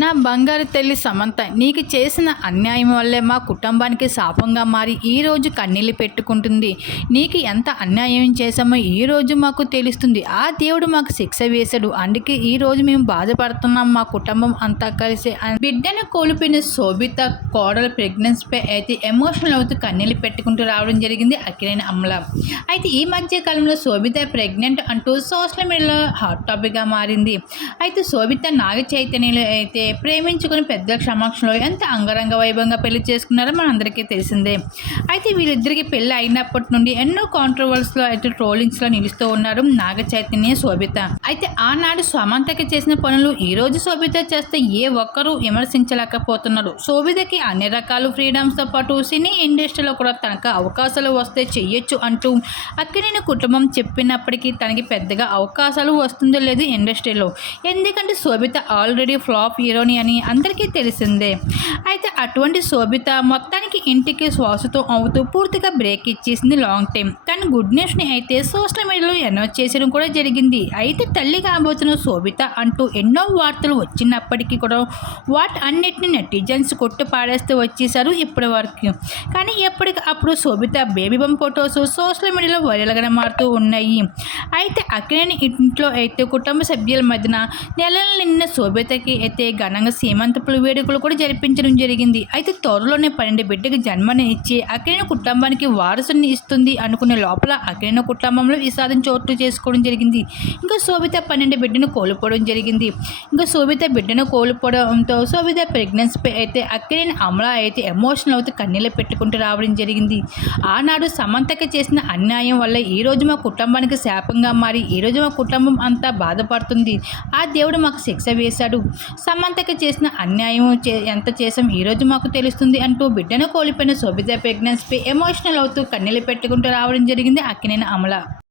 నా బంగారు తల్లి సమంత నీకు చేసిన అన్యాయం వల్లే మా కుటుంబానికి శాపంగా మారి ఈరోజు కన్నీళ్ళు పెట్టుకుంటుంది. నీకు ఎంత అన్యాయం చేశామో ఈరోజు మాకు తెలుస్తుంది. ఆ దేవుడు మాకు శిక్ష వేశాడు. అందుకే ఈరోజు మేము బాధపడుతున్నాం. మా కుటుంబం అంతా కలిసి బిడ్డను కోల్పోయిన శోభిత కోడల ప్రెగ్నెన్సీపై అయితే ఎమోషనల్ అవుతూ కన్నీళ్ళు పెట్టుకుంటూ రావడం జరిగింది అఖిలైన అమల. అయితే ఈ మధ్య కాలంలో శోభిత ప్రెగ్నెంట్ అంటూ సోషల్ మీడియాలో హాట్ టాపిక్గా మారింది. అయితే శోభిత నాగ చైతన్యలో అయితే ప్రేమించుకుని పెద్దల సమక్షంలో ఎంత అంగరంగ వైభవంగా పెళ్ళి చేసుకున్నారో మనందరికీ తెలిసిందే. అయితే వీళ్ళిద్దరికి పెళ్ళి అయినప్పటి నుండి ఎన్నో కాంట్రవర్సీలో అయితే ట్రోలింగ్స్లో నిలుస్తూ ఉన్నారు నాగ చైతన్య శోభిత. అయితే ఆనాడు సమంతకి చేసిన పనులు ఈ రోజు శోభిత చేస్తే ఏ ఒక్కరూ విమర్శించలేకపోతున్నారు. శోభితకి అన్ని రకాల ఫ్రీడమ్స్తో పాటు సినీ ఇండస్ట్రీలో కూడా తనకు అవకాశాలు వస్తే చెయ్యొచ్చు అంటూ అక్కినేని కుటుంబం చెప్పినప్పటికీ తనకి పెద్దగా అవకాశాలు వస్తుందో లేదు ఇండస్ట్రీలో. ఎందుకంటే శోభిత ఆల్రెడీ ఫ్లాప్ హీరోని అని అందరికీ తెలిసిందే. అయితే అటువంటి శోభిత మొత్తానికి ఇంటికి శ్వాసతో అవుతూ పూర్తిగా బ్రేక్ ఇచ్చేసింది లాంగ్ టైం తన గుడ్ న్యూస్ని అయితే సోషల్ మీడియాలో అనౌన్స్ చేసడం కూడా జరిగింది. అయితే తల్లి కాబోతున్న శోభిత అంటూ ఎన్నో వార్తలు వచ్చినప్పటికీ కూడా వాట్ అన్నిటిని నెటిజన్స్ కొట్టు పాడేస్తూ వచ్చేసారు ఇప్పటి వరకు. కానీ ఎప్పటికి అప్పుడు Sobhita baby bump photos social మీడియాలో వైరల్గా మారుతూ ఉన్నాయి. అయితే అక్కినేని ఇంట్లో అయితే కుటుంబ సభ్యుల మధ్యన నెలల నిన్న శోభితకి అయితే ఘనంగా సీమంతపుల వేడుకలు కూడా జరిపించడం జరిగింది. అయితే త్వరలోనే పన్నెండు బిడ్డకి జన్మని ఇచ్చి అక్కినేని కుటుంబానికి వారసుని ఇస్తుంది అనుకునే లోపల అఖిలిన కుటుంబంలో విషాదం చోటు చేసుకోవడం జరిగింది. ఇంకా శోభిత పన్నెండు బిడ్డను కోల్పోవడం జరిగింది. ఇంకా శోభిత బిడ్డను కోల్పోవడంతో శోభిత ప్రెగ్నెన్సీపై అయితే అఖిలిన అమల అయితే ఎమోషనల్ అవుతూ కన్నీళ్ళు పెట్టుకుంటూ రావడం జరిగింది. ఆనాడు సమంతకి చేసిన అన్యాయం వల్ల ఈరోజు మా కుటుంబానికి శాపంగా మారి ఈరోజు మా కుటుంబం అంతా బాధపడుతుంది. ఆ దేవుడు మాకు శిక్ష వేశాడు. సమంత సమంతకి చేసిన అన్యాయం చే ఎంత చేసాం ఈరోజు మాకు తెలుస్తుంది అంటూ బిడ్డను కోల్పోయిన శోభిత ప్రెగ్నెన్సీపై ఎమోషనల్ అవుతూ కన్నీళ్ళు పెట్టుకుంటూ రావడం జరిగింది అక్కినేని అమల.